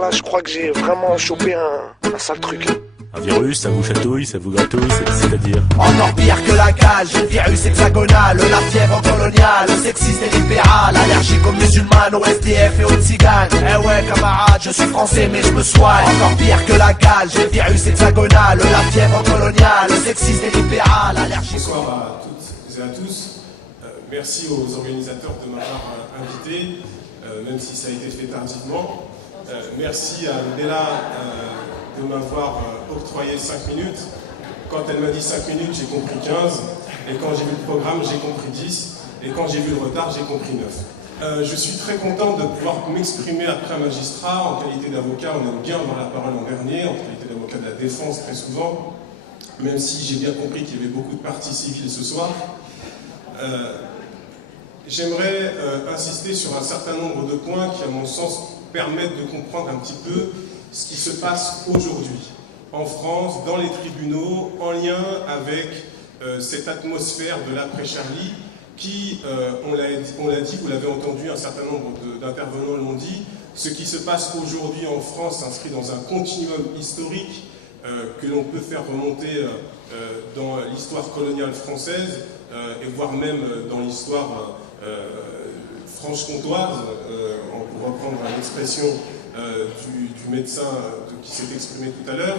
Là, je crois que j'ai vraiment chopé un sale truc. Un virus, ça vous chatouille, ça vous gratouille, c'est-à-dire Encore pire que la cage, le virus hexagonal, la fièvre coloniale, sexiste et libéral, allergique aux musulmanes, au SDF et aux tziganes. Eh ouais camarade, je suis français mais je me soigne. Encore pire que la cage, le virus hexagonal, la fièvre coloniale, sexiste et libéral, allergique. Bonsoir à toutes et à tous. Merci aux organisateurs de m'avoir invité, même si ça a été fait tardivement. Merci à Bella de m'avoir octroyé 5 minutes. Quand elle m'a dit 5 minutes, j'ai compris 15. Et quand j'ai vu le programme, j'ai compris 10. Et quand j'ai vu le retard, j'ai compris 9. Je suis très content de pouvoir m'exprimer après un magistrat. En qualité d'avocat, on aime bien avoir la parole en dernier, en qualité d'avocat de la défense très souvent. Même si j'ai bien compris qu'il y avait beaucoup de parties civiles ce soir. J'aimerais insister sur un certain nombre de points qui, à mon sens, permettent de comprendre un petit peu ce qui se passe aujourd'hui en France, dans les tribunaux, en lien avec cette atmosphère de l'après-Charlie qui, on l'a dit, vous l'avez entendu, un certain nombre d'intervenants l'ont dit, ce qui se passe aujourd'hui en France s'inscrit dans un continuum historique que l'on peut faire remonter dans l'histoire coloniale française et voire même dans l'histoire franche-comtoise, pour reprendre l'expression du médecin qui s'est exprimé tout à l'heure.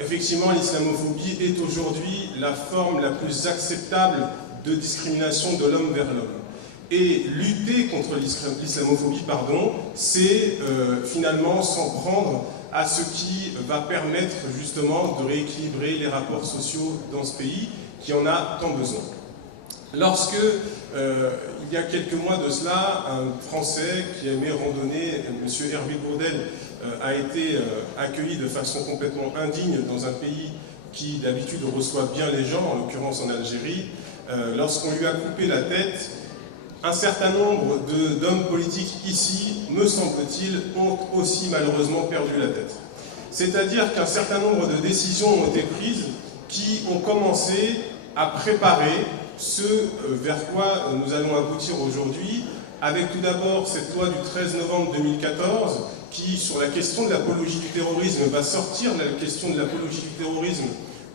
Effectivement, l'islamophobie est aujourd'hui la forme la plus acceptable de discrimination de l'homme vers l'homme. Et lutter contre l'islamophobie, c'est finalement s'en prendre à ce qui va permettre justement de rééquilibrer les rapports sociaux dans ce pays qui en a tant besoin. Lorsque, il y a quelques mois de cela, un Français qui aimait randonner, M. Hervé Bourdelle, a été accueilli de façon complètement indigne dans un pays qui d'habitude reçoit bien les gens, en l'occurrence en Algérie, lorsqu'on lui a coupé la tête, un certain nombre d'hommes politiques ici, me semble-t-il, ont aussi malheureusement perdu la tête. C'est-à-dire qu'un certain nombre de décisions ont été prises qui ont commencé à préparer ce vers quoi nous allons aboutir aujourd'hui, avec tout d'abord cette loi du 13 novembre 2014 qui, sur la question de l'apologie du terrorisme, va sortir la question de l'apologie du terrorisme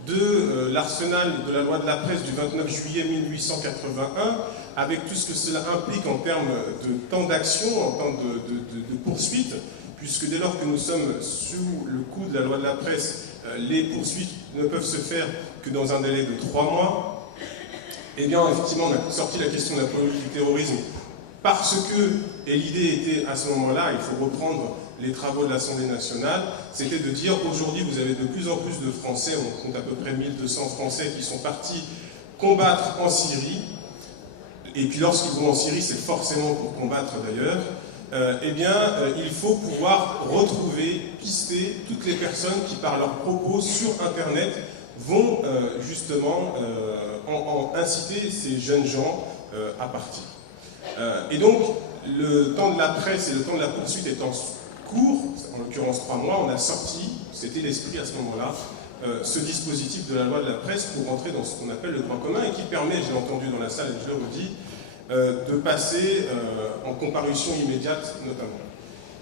de l'arsenal de la loi de la presse du 29 juillet 1881, avec tout ce que cela implique en termes de temps d'action, en termes de poursuite, puisque dès lors que nous sommes sous le coup de la loi de la presse, les poursuites ne peuvent se faire que dans un délai de 3 mois. Eh bien, effectivement, on a sorti la question de l'apologie du terrorisme parce que, et l'idée était à ce moment-là, il faut reprendre les travaux de l'Assemblée nationale, c'était de dire aujourd'hui vous avez de plus en plus de Français, on compte à peu près 1200 Français qui sont partis combattre en Syrie, et puis lorsqu'ils vont en Syrie, c'est forcément pour combattre d'ailleurs, il faut pouvoir retrouver, pister toutes les personnes qui, par leurs propos sur Internet, vont justement inciter ces jeunes gens à partir. Et donc, le temps de la presse et le temps de la poursuite étant court, en l'occurrence 3 mois, on a sorti, c'était l'esprit à ce moment-là, ce dispositif de la loi de la presse pour rentrer dans ce qu'on appelle le droit commun et qui permet, je l'ai entendu dans la salle et je le redis, de passer en comparution immédiate notamment.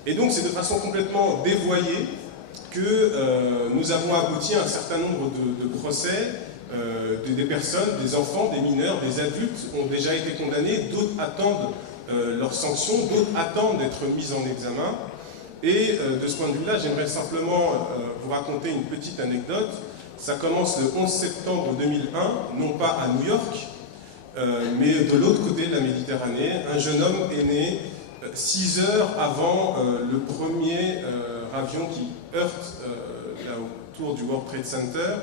Et donc, c'est de façon complètement dévoyée que nous avons abouti à un certain nombre de procès, des personnes, des enfants, des mineurs, des adultes ont déjà été condamnés, d'autres attendent leurs sanctions, d'autres attendent d'être mis en examen. Et de ce point de vue-là, j'aimerais simplement vous raconter une petite anecdote. Ça commence le 11 septembre 2001, non pas à New York, mais de l'autre côté de la Méditerranée. Un jeune homme est né 6 heures avant le premier avion qui heurte autour du World Trade Center,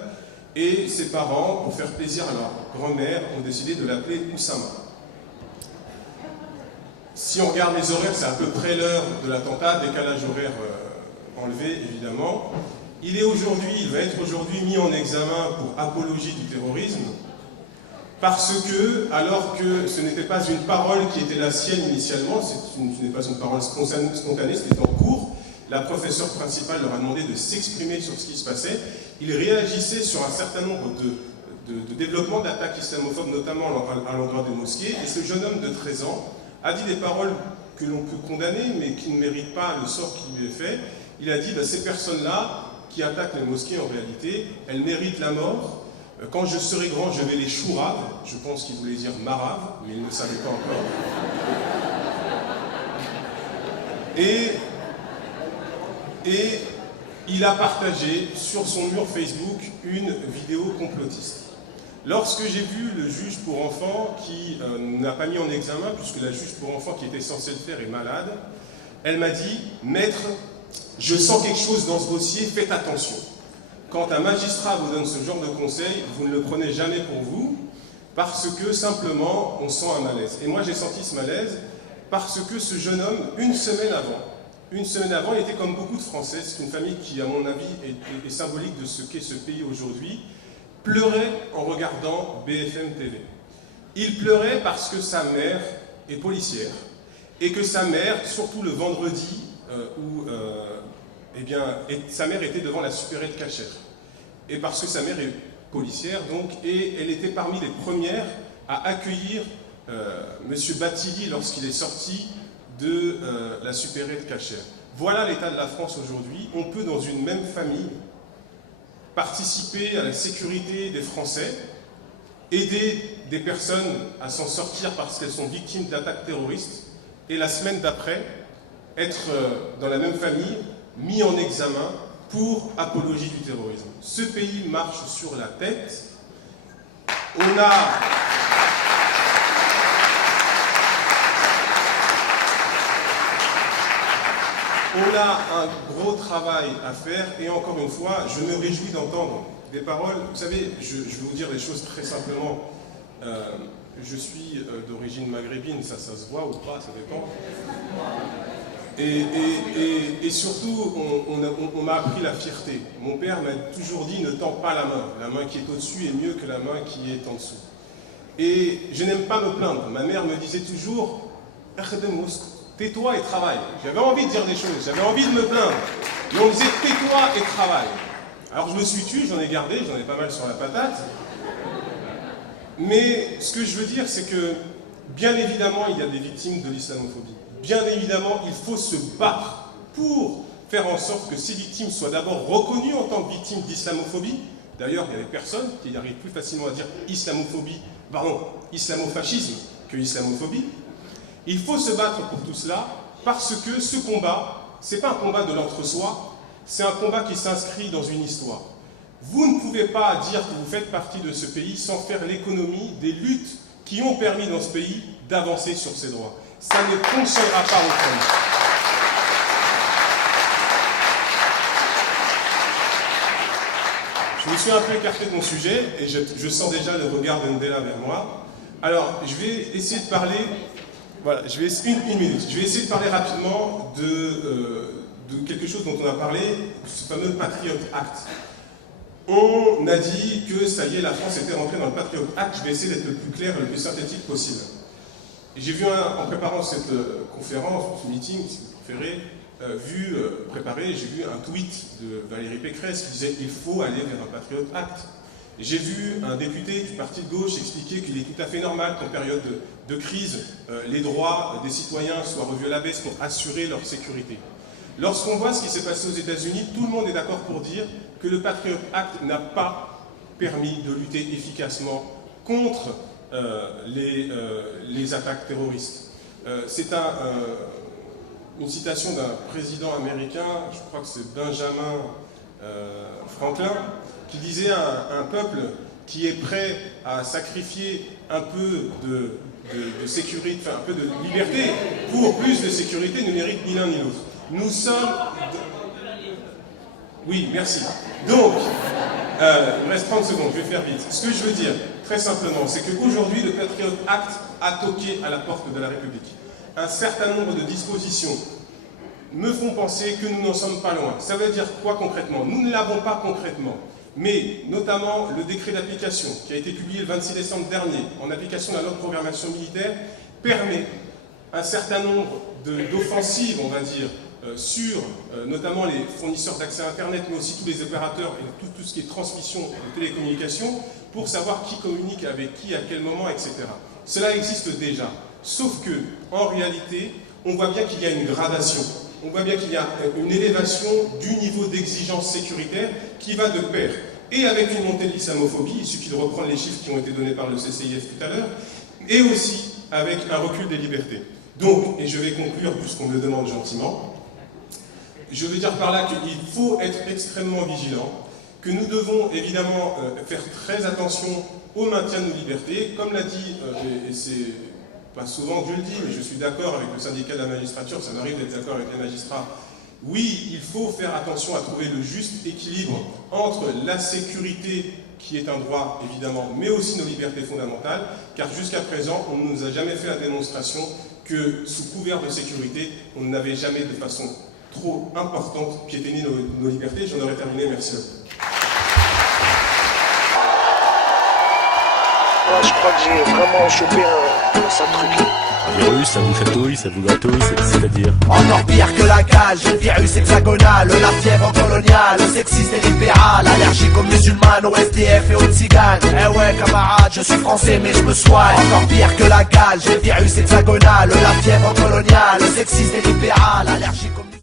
et ses parents, pour faire plaisir à leur grand-mère, ont décidé de l'appeler Oussama. Si on regarde les horaires, c'est à peu près l'heure de l'attentat, décalage horaire enlevé évidemment. Il va être aujourd'hui mis en examen pour apologie du terrorisme, parce que, alors que ce n'était pas une parole qui était la sienne initialement, ce n'est pas une parole spontanée, c'était en cours, la professeure principale leur a demandé de s'exprimer sur ce qui se passait. Ils réagissaient sur un certain nombre de développements d'attaques islamophobes, notamment à l'endroit des mosquées. Et ce jeune homme de 13 ans a dit des paroles que l'on peut condamner, mais qui ne méritent pas le sort qui lui est fait. Il a dit, ces personnes-là, qui attaquent les mosquées en réalité, elles méritent la mort. Quand je serai grand, je vais les chourave. Je pense qu'il voulait dire marave, mais il ne savait pas encore. Et il a partagé sur son mur Facebook une vidéo complotiste. Lorsque j'ai vu le juge pour enfants qui n'a pas mis en examen, puisque la juge pour enfants qui était censée le faire est malade, elle m'a dit « Maître, je sens quelque chose dans ce dossier, faites attention. Quand un magistrat vous donne ce genre de conseil, vous ne le prenez jamais pour vous, parce que simplement, on sent un malaise. » Et moi, j'ai senti ce malaise parce que ce jeune homme, une semaine avant, il était comme beaucoup de Français, c'est une famille qui, à mon avis, est symbolique de ce qu'est ce pays aujourd'hui, pleurait en regardant BFM TV. Il pleurait parce que sa mère est policière, et que sa mère, surtout le vendredi, sa mère était devant la supérette cachère. Et parce que sa mère est policière, donc, et elle était parmi les premières à accueillir M. Bathily lorsqu'il est sorti de la supérette cachère. Voilà l'état de la France aujourd'hui. On peut, dans une même famille, participer à la sécurité des Français, aider des personnes à s'en sortir parce qu'elles sont victimes d'attaques terroristes, et la semaine d'après, être dans la même famille, mis en examen pour apologie du terrorisme. Ce pays marche sur la tête. On a un gros travail à faire, et encore une fois, je me réjouis d'entendre des paroles. Vous savez, je vais vous dire les choses très simplement. Je suis d'origine maghrébine, ça se voit ou pas, ça dépend. Et surtout, on m'a appris la fierté. Mon père m'a toujours dit, ne tends pas la main. La main qui est au-dessus est mieux que la main qui est en dessous. Et je n'aime pas me plaindre. Ma mère me disait toujours, tais-toi et travaille. J'avais envie de dire des choses, j'avais envie de me plaindre. Mais on me disait, tais-toi et travaille. Alors je me suis tué, j'en ai gardé, j'en ai pas mal sur la patate. Mais ce que je veux dire, c'est que, bien évidemment, il y a des victimes de l'islamophobie. Bien évidemment, il faut se battre pour faire en sorte que ces victimes soient d'abord reconnues en tant que victimes d'islamophobie. D'ailleurs, il y a des personnes qui arrivent plus facilement à dire islamofascisme que islamophobie. Il faut se battre pour tout cela, parce que ce combat, ce n'est pas un combat de l'entre-soi, c'est un combat qui s'inscrit dans une histoire. Vous ne pouvez pas dire que vous faites partie de ce pays sans faire l'économie des luttes qui ont permis dans ce pays d'avancer sur ses droits. Ça ne fonctionnera pas autrement. Je me suis un peu écarté de mon sujet, et je sens déjà le regard de Ndella vers moi. Alors, je vais essayer de parler... Voilà, une minute. Je vais essayer de parler rapidement de quelque chose dont on a parlé, ce fameux Patriot Act. On a dit que ça y est, la France était rentrée dans le Patriot Act. Je vais essayer d'être le plus clair et le plus synthétique possible. J'ai vu, en préparant cette conférence, ce meeting, si vous préférez, j'ai vu un tweet de Valérie Pécresse qui disait « il faut aller vers un Patriot Act ». J'ai vu un député du parti de gauche expliquer qu'il est tout à fait normal qu'en période de crise, les droits des citoyens soient revus à la baisse pour assurer leur sécurité. Lorsqu'on voit ce qui s'est passé aux États-Unis, tout le monde est d'accord pour dire que le Patriot Act n'a pas permis de lutter efficacement contre les attaques terroristes. C'est une citation d'un président américain, je crois que c'est Benjamin Franklin, qui disait à un peuple qui est prêt à sacrifier un peu de sécurité, enfin un peu de liberté pour plus de sécurité, ne mérite ni l'un ni l'autre. Nous sommes... Oui, merci. Donc, il me reste 30 secondes, je vais faire vite. Ce que je veux dire, très simplement, c'est qu'aujourd'hui, le Patriot Act a toqué à la porte de la République. Un certain nombre de dispositions me font penser que nous n'en sommes pas loin. Ça veut dire quoi concrètement? Nous ne l'avons pas concrètement. Mais notamment le décret d'application qui a été publié le 26 décembre dernier en application de la loi de programmation militaire permet un certain nombre d'offensives, on va dire, sur notamment les fournisseurs d'accès à Internet, mais aussi tous les opérateurs et tout ce qui est transmission de télécommunications pour savoir qui communique avec qui, à quel moment, etc. Cela existe déjà. Sauf que, en réalité, on voit bien qu'il y a une gradation. On voit bien qu'il y a une élévation du niveau d'exigence sécuritaire qui va de pair. Et avec une montée de l'islamophobie, il suffit de reprendre les chiffres qui ont été donnés par le CCIF tout à l'heure, et aussi avec un recul des libertés. Donc, et je vais conclure puisqu'on me le demande gentiment, je veux dire par là qu'il faut être extrêmement vigilant, que nous devons évidemment faire très attention au maintien de nos libertés. Comme l'a dit, et c'est pas souvent que je le dis, mais je suis d'accord avec le syndicat de la magistrature, ça m'arrive d'être d'accord avec les magistrats. Oui, il faut faire attention à trouver le juste équilibre entre la sécurité, qui est un droit évidemment, mais aussi nos libertés fondamentales, car jusqu'à présent, on ne nous a jamais fait la démonstration que sous couvert de sécurité, on n'avait jamais de façon trop importante piétiner nos libertés. J'en aurais terminé, merci. Là, je crois que j'ai vraiment chopé un sale truc. Virus, ça vous chatouille, ça vous gratouille, c'est-à-dire. Encore pire que la cage, virus hexagonal, la fièvre coloniale, sexiste et libérale, allergique aux musulmanes, aux SDF et aux tziganes. Eh ouais camarade, je suis français mais je me soigne. Encore pire que la cage, virus hexagonal, la fièvre coloniale, sexiste et libérale, allergique aux